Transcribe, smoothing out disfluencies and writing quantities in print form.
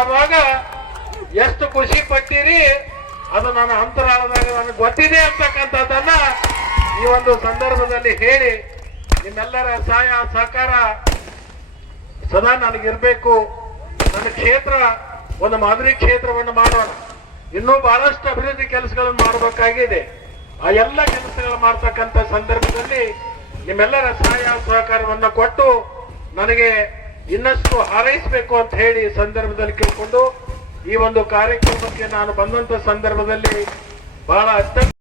ಆದಾಗ ಎಷ್ಟು ಖುಷಿ ಪಟ್ಟಿರಿ ಅದು ನನ್ನ ಅಂತರಾಳದಾಗ ನನಗೆ ಗೊತ್ತಿದೆ ಅಂತಕ್ಕಂಥದ್ದನ್ನ ಈ ಒಂದು ಸಂದರ್ಭದಲ್ಲಿ ಹೇಳಿ ನಿಮ್ಮೆಲ್ಲರ ಸಹಾಯ ಸಹಕಾರ ಸದಾ ನನಗಿರ್ಬೇಕು. ನನ್ನ ಕ್ಷೇತ್ರ ಒಂದು ಮಾದರಿ ಕ್ಷೇತ್ರವನ್ನು ಮಾಡೋಣ. ಇನ್ನೂ ಬಹಳಷ್ಟು ಅಭಿವೃದ್ಧಿ ಕೆಲಸಗಳನ್ನು ಮಾಡಬೇಕಾಗಿದೆ. ಆ ಎಲ್ಲ ಕೆಲಸಗಳು ಮಾಡ್ತಕ್ಕಂಥ ಸಂದರ್ಭದಲ್ಲಿ ನಿಮ್ಮೆಲ್ಲರ ಸಹಾಯ ಸಹಕಾರವನ್ನು ಕೊಟ್ಟು ನನಗೆ ಇನ್ನಷ್ಟು ಹಾರೈಸಬೇಕು ಅಂತ ಹೇಳಿ ಸಂದರ್ಭದಲ್ಲಿ ಕೇಳಿಕೊಂಡು ಈ ಒಂದು ಕಾರ್ಯಕ್ರಮಕ್ಕೆ ನಾನು ಬಂದಂತ ಸಂದರ್ಭದಲ್ಲಿ ಬಹಳ ಅತ್ಯಂತ